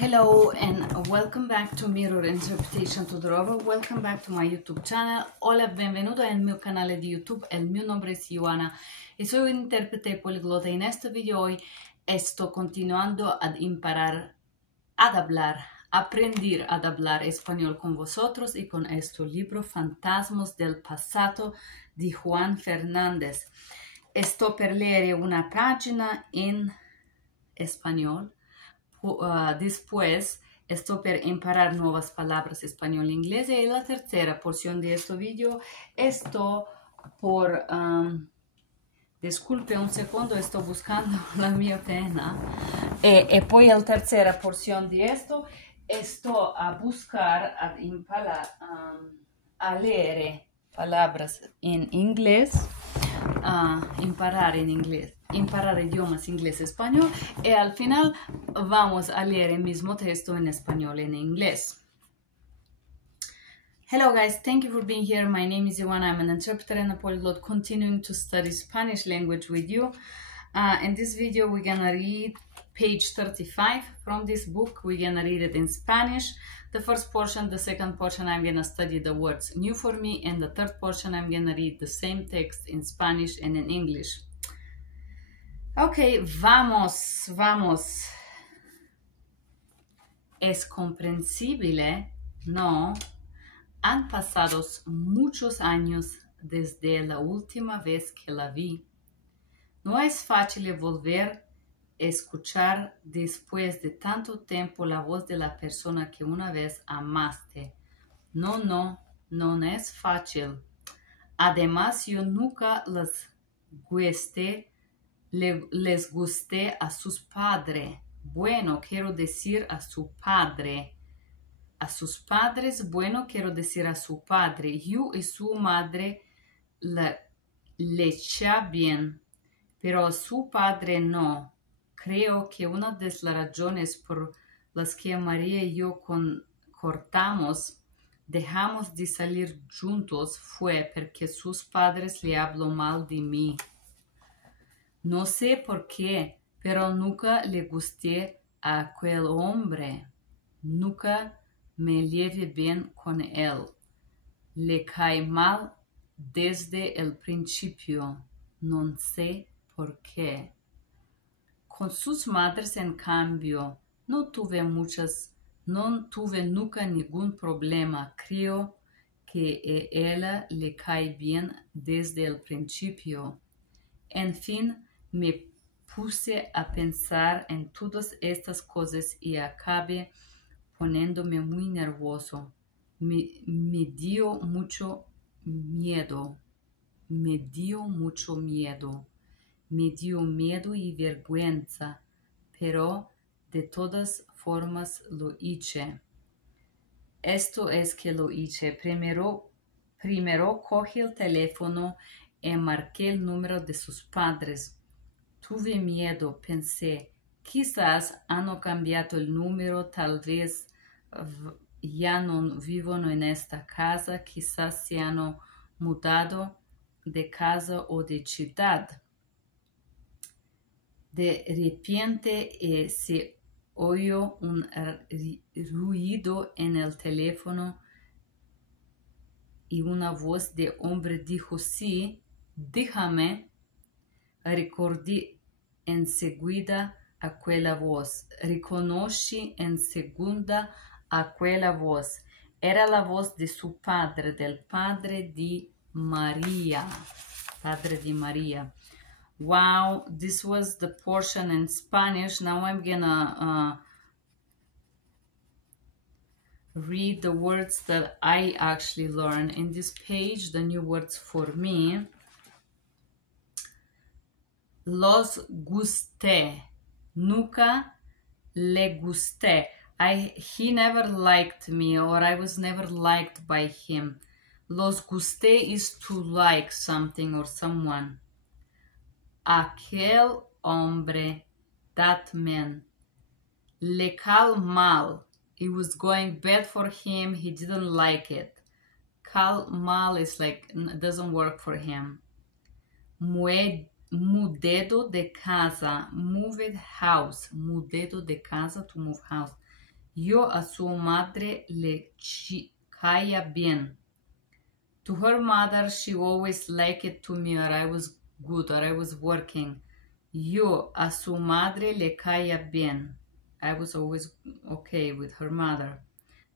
Hello and welcome back to Mirror Interpretation Tutorial. Welcome back to my YouTube channel. Hola, benvenuto al mio canale di YouTube. El mio nombre es Yoana y soy un intérprete políglota. En este video hoy estoy continuando a aprender a hablar español con vosotros y con este libro Fantasmas del Pasado de Juan Fernandez. Estoy per leer una página en español. Después estoy per imparar nuevas palabras español e inglés, y la tercera porción de este video estoy por disculpe un segundo, estoy buscando la mia pena y poi la tercera porción de esto estoy a buscar a leer palabras en inglés, imparar idiomas inglés español, y al final vamos a leer el mismo texto en español y en inglés. Hello guys, thank you for being here. My name is Yoana. I'm an interpreter and a polyglot continuing to study Spanish language with you. In this video we're gonna read page 35 from this book. We're gonna read it in Spanish. The first portion, the second portion, I'm gonna study the words new for me, and the third portion I'm gonna read the same text in Spanish and in English. Ok, vamos. Es comprensible, ¿no? Han pasado muchos años desde la última vez que la vi. No es fácil volver a escuchar después de tanto tiempo la voz de la persona que una vez amaste. No es fácil. Además, yo nunca les gusté a sus padres. Bueno, quiero decir a su padre. A sus padres, bueno, quiero decir a su padre. Yo y su madre le echa bien, pero a su padre no. Creo que una de las razones por las que María y yo dejamos de salir juntos fue porque sus padres le hablaron mal de mí. No sé por qué, pero nunca le gusté a aquel hombre. Nunca me llevé bien con él. Le caí mal desde el principio. No sé por qué. Con sus madres, en cambio, no tuve nunca ningún problema. Creo que ella le cae bien desde el principio. En fin, me puse a pensar en todas estas cosas y acabé poniéndome muy nervioso. Me dio mucho miedo. Me dio miedo y vergüenza, pero de todas formas lo hice. Esto es que lo hice. Primero cogí el teléfono y marqué el número de sus padres. Tuve miedo, pensé, quizás han cambiado el número, tal vez ya no viven en esta casa, quizás se han mudado de casa o de ciudad. De repente se oyó un ruido en el teléfono y una voz de hombre dijo, sí, déjame. Recordé enseguida aquella voz. Reconocí enseguida aquella voz. Era la voz de su padre, del padre de María. Wow, this was the portion in Spanish. Now I'm gonna read the words that I actually learned in this page, the new words for me. Los gusté. Nunca le gusté. He never liked me, or I was never liked by him. Los gusté is to like something or someone. Aquel hombre, that man. Le cal mal. It was going bad for him. He didn't like it. Cal mal is like, doesn't work for him. Mudado de casa, moved house. Mudado de casa, to move house. Yo a su madre le caía bien. To her mother, she always liked it to me that I was good, that I was working. Yo a su madre le caía bien. I was always okay with her mother.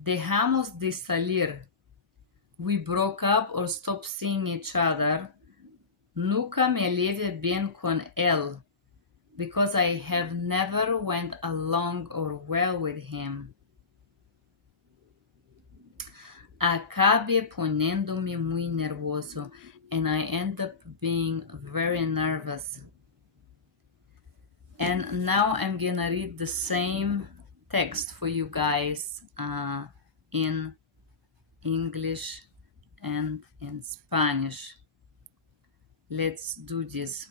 Dejamos de salir. We broke up or stopped seeing each other. Nunca me llevé bien con él, because I have never went along or well with him. Acabé poniéndome muy nervioso, and I end up being very nervous. And now I'm gonna read the same text for you guys in English and in Spanish. Let's do this.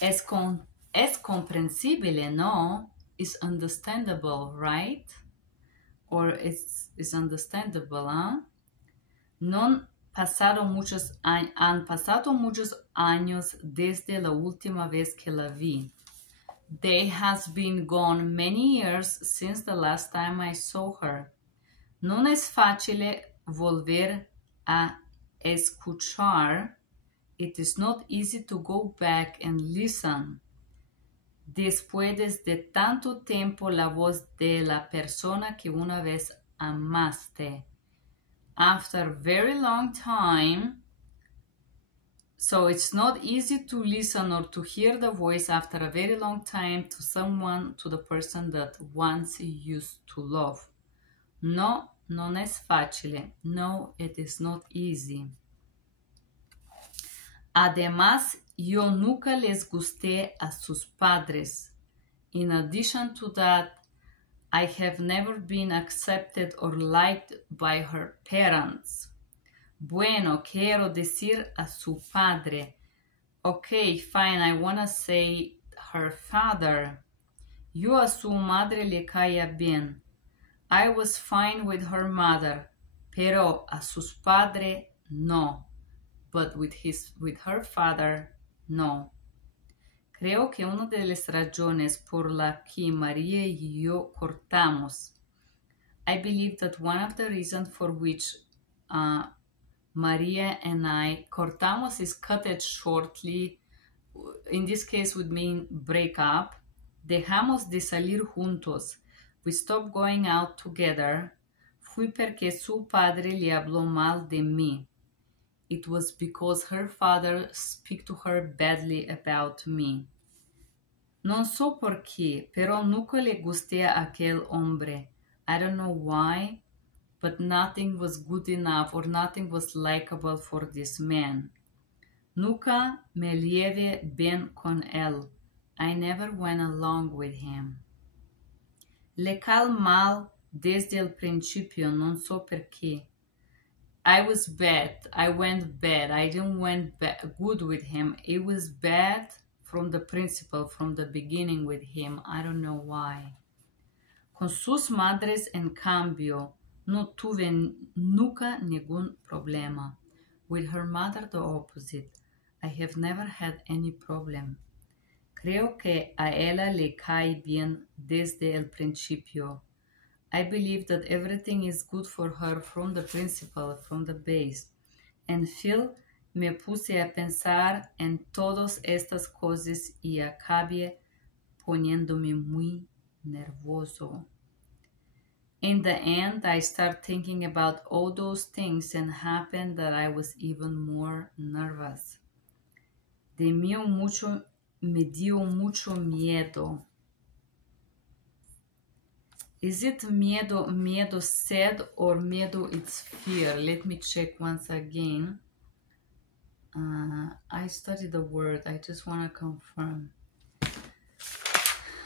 Es comprensible, no? It's understandable, right? Or it's understandable, huh? Han pasado muchos años desde la última vez que la vi. There has been gone many years since the last time I saw her. Non es fácil volver a escuchar. It is not easy to go back and listen. Después de tanto tiempo, la voz de la persona que una vez amaste. After a very long time, so it's not easy to listen or to hear the voice after a very long time to someone, to the person that once you used to love. No, non es fácil. No, it is not easy. Además, yo nunca les gusté a sus padres. In addition to that, I have never been accepted or liked by her parents. Bueno, quiero decir a su padre. Okay, fine, I wanna say her father. Yo a su madre le caía bien. I was fine with her mother, pero a sus padres no. But with her father, no. Creo que una de las razones por la que María y yo cortamos. I believe that one of the reasons for which Maria and I cortamos is cut it shortly. In this case would mean break up. Dejamos de salir juntos. We stopped going out together. Fui porque su padre le habló mal de mí. It was because her father spoke to her badly about me. Non so por qué, pero nunca le gusté a aquel hombre. I don't know why, but nothing was good enough or nothing was likable for this man. Nunca me llevé bien con él. I never went along with him. Le caí mal desde el principio, non so por qué. I was bad. I went bad. I didn't went good with him. It was bad from the principle, from the beginning with him. I don't know why. Con sus madres, en cambio, no tuve nunca ningún problema. With her mother, the opposite. I have never had any problem. Creo que a ella le cae bien desde el principio. I believe that everything is good for her from the principle, from the base. And Phil, me puse a pensar en todas estas cosas y acabé poniéndome muy nervioso. In the end, I started thinking about all those things and happened that I was even more nervous. Me dio mucho miedo. Is it miedo sad or miedo it's fear? Let me check once again. I studied the word. I just want to confirm.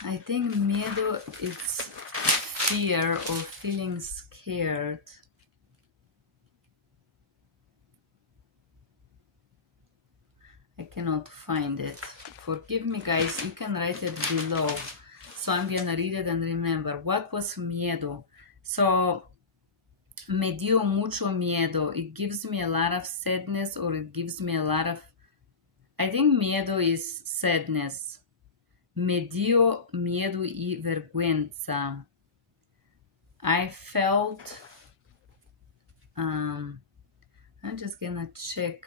I think miedo it's fear or feeling scared. I cannot find it. Forgive me, guys. You can write it below. So I'm gonna read it and remember. What was miedo? So, me dio mucho miedo. It gives me a lot of sadness or it gives me a lot of... I think miedo is sadness. Me dio miedo y vergüenza. I felt, I'm just gonna check.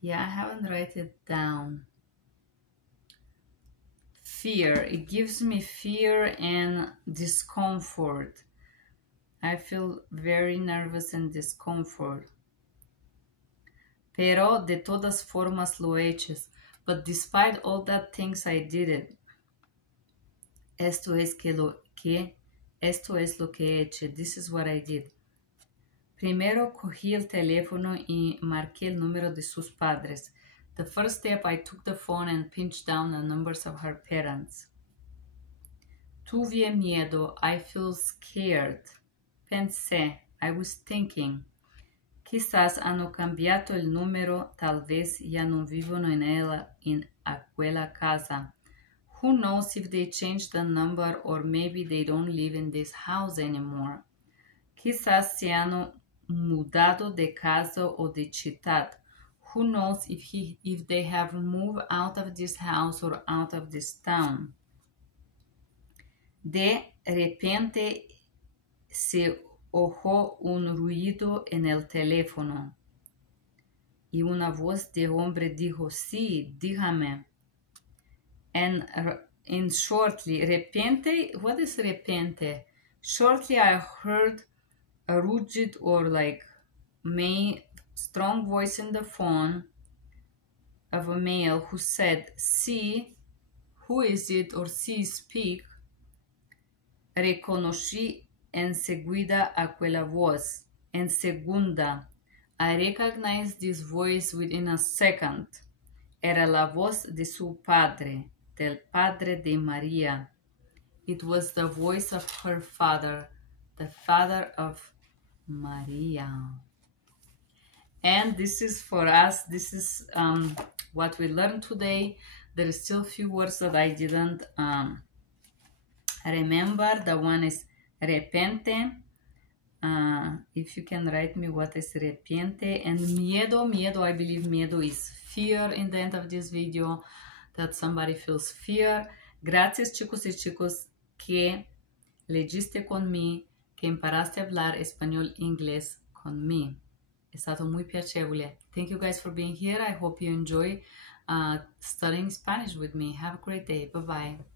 Yeah, I haven't written it down. Fear. It gives me fear and discomfort. I feel very nervous and discomfort. Pero de todas formas lo eches. But despite all that things I did it. Esto es lo que he hecho. This is what I did. Primero cogí el teléfono y marqué el número de sus padres. The first step, I took the phone and pinched down the numbers of her parents. Tuve miedo. I feel scared. Pensé. I was thinking. Quizás hanno cambiato il numero, tal vez ya non vivono in aquella casa. Who knows if they changed the number or maybe they don't live in this house anymore. Quizás se hanno mudado de casa o de ciudad. Who knows if they have moved out of this house or out of this town. De repente se oyó un ruido en el teléfono y una voz de hombre dijo, sí, dígame. And in shortly, repente, what is repente? Shortly I heard a rugged or like strong voice in the phone of a male who said, sí, who is it? Or sí, speak. Reconocí enseguida aquella voz. En segunda, I recognized this voice within a second. Era la voz de su padre, del padre de María. It was the voice of her father, the father of Maria. And this is for us, this is what we learned today. There are still a few words that I didn't remember. The one is repente. If you can write me what is repente. And miedo, I believe miedo is fear in the end of this video, that somebody feels fear. Gracias chicos y chicos que leíste conmigo, que imparaste a hablar español e inglés conmigo. È stato muy piacevole. Thank you guys for being here. I hope you enjoy studying Spanish with me. Have a great day. Bye-bye.